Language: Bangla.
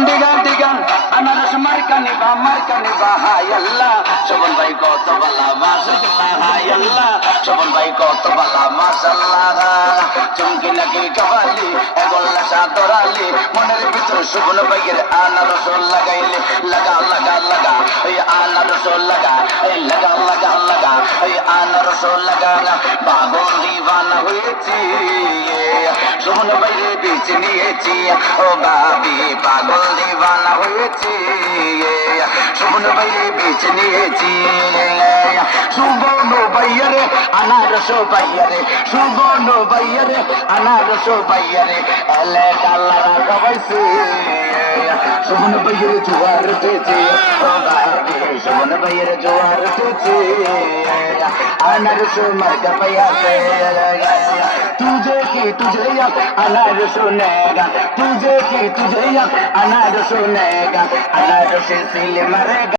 দিগান দিগান আনারস মার্কা নিবা হাই আল্লাহ শোভন ভাই কত বালা মাশাআল্লাহ হাই আল্লাহ শোভন ভাই কত বালা মাশাআল্লাহ চুমকি নাকি কাবালি এগোল্লা সাদরালি মনের ভিতর শোভন ভাইয়ের আনারস লাগাইলে লাগা লাগা লাগা এই আনারস লাগা এই লাগা লাগা লাগা এই আনারস লাগা পাগল দিওয়ানা হয়েছি শোভন ভাইয়ের বীজ নিয়েছি ও ভাবি পাগল দিওয়ানা হয়েছি শোভন ভাইয়ের বীজ নিয়েছি সুবর্ণ ভাইয়ারে আনারস ভাইয়ারে সুবর্ণ ভাইয়ারে আনারস ভাইয়ারে এলে কাল্লারা খাবাইছে শোভন ভাইয়ের জোয়ার উঠেছে ও ভাবি শোভন ভাইয়ের জোয়ার উঠেছে আনারস মার্কা পাইয়াছে तुझे अब अनार सुनेगा तुझे अब अनार सुनेगा अनार से सिल मरेगा